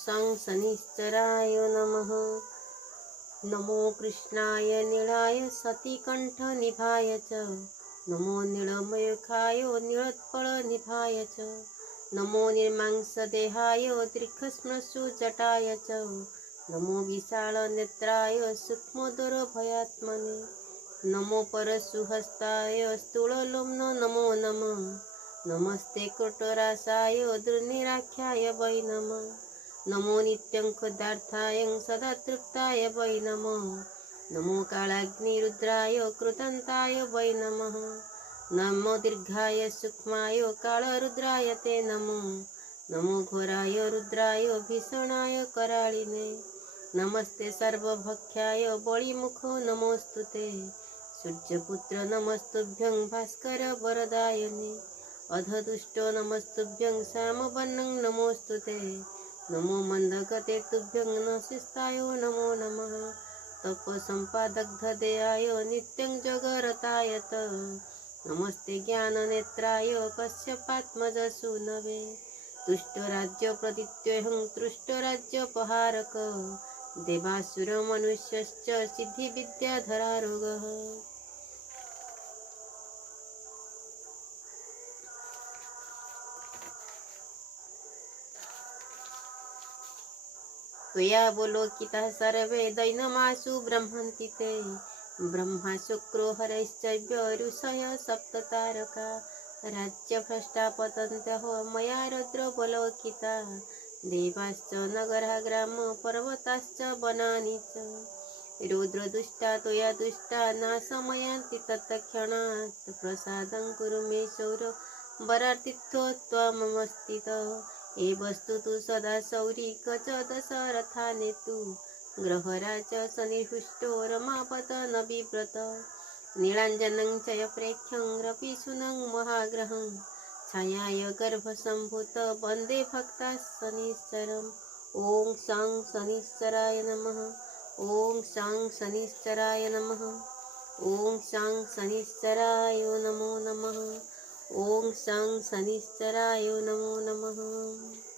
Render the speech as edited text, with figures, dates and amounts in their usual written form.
सं शनिश्चराय नमः। नमो कृष्णाय नीलाय सतीकण्ठनिभाय च। नमो नीलमयूखाय नीलोत्पलनिभाय च। नमो निर्मांसदेहाय दीर्घश्मश्रुजटाय च। नमो विशालनेत्राय सूक्ष्मदुर्भयात्मने। नमो परशुहस्ताय स्थूललोम्न नमो नमः। नमस्ते कटोरासाय दुर्निराख्याय वै नमः। नमो नित्यं क्षुधार्थाय सदा तृप्ताय वै नमः। नमो कालाग्निरुद्राय कृतान्ताय वै नमः। नमो दीर्घाय सूक्ष्माय कालरुद्राय ते नमो। नमो घोराय रुद्राय भीषणाय कराळिने। नमस्ते सर्वभक्ष्याय बलिमुखो नमोस्तुते। सूर्यपुत्र नमस्तुभ्यं भास्कर वरदायने। अधदुष्टो नमस्तुभ्यं श्यामवर्णं नमोस्तुते। नमो मंदगते तुभ्यं नशिस्ताय नमो नमः। तपसंपादग्धदेहाय नित्यं जगरताय त। नमस्ते ज्ञाननेत्राय कश्यपात्मजसूनवे। तुष्टराज्यप्रदित्योऽहं तुष्टराज्यपहारक। देवासुरमनुष्यश्च सिद्धिविद्याधरारोगः। त्वया बोलोकिताः सर्वे दैनमासु ब्रह्मन्ति ते। ब्रह्मा शुक्रो हरश्चैव ऋषयः सप्ततारका। राज्यभ्रष्टा पतन्तः मया रुद्रबलोकिताः। देवाश्च नगराः ग्रामः पर्वताश्च वनानि च। रुद्रदुष्टा त्वया दुष्टा नाशमयान्ति तत्क्षणात्। प्रसादं कुरु मे शौर वरार्तिथ्यो त्वमस्थितः। एवस्तु तु सदा शौरी कच दशरथाने तु। ग्रहराज शनिहृष्टो रमापतनविव्रत। नीलाञ्जनं च प्रेक्ष्यं रविसूनं महाग्रहं। छायाय गर्भसम्भूत वन्दे भक्ता शनिश्चरम्। ॐ शं शनिश्चराय नमः। ॐ शं शनिश्चराय नमः। ॐ शं शनिश्चराय नमो नमः। ॐ शं शनिश्चराय नमो नमः।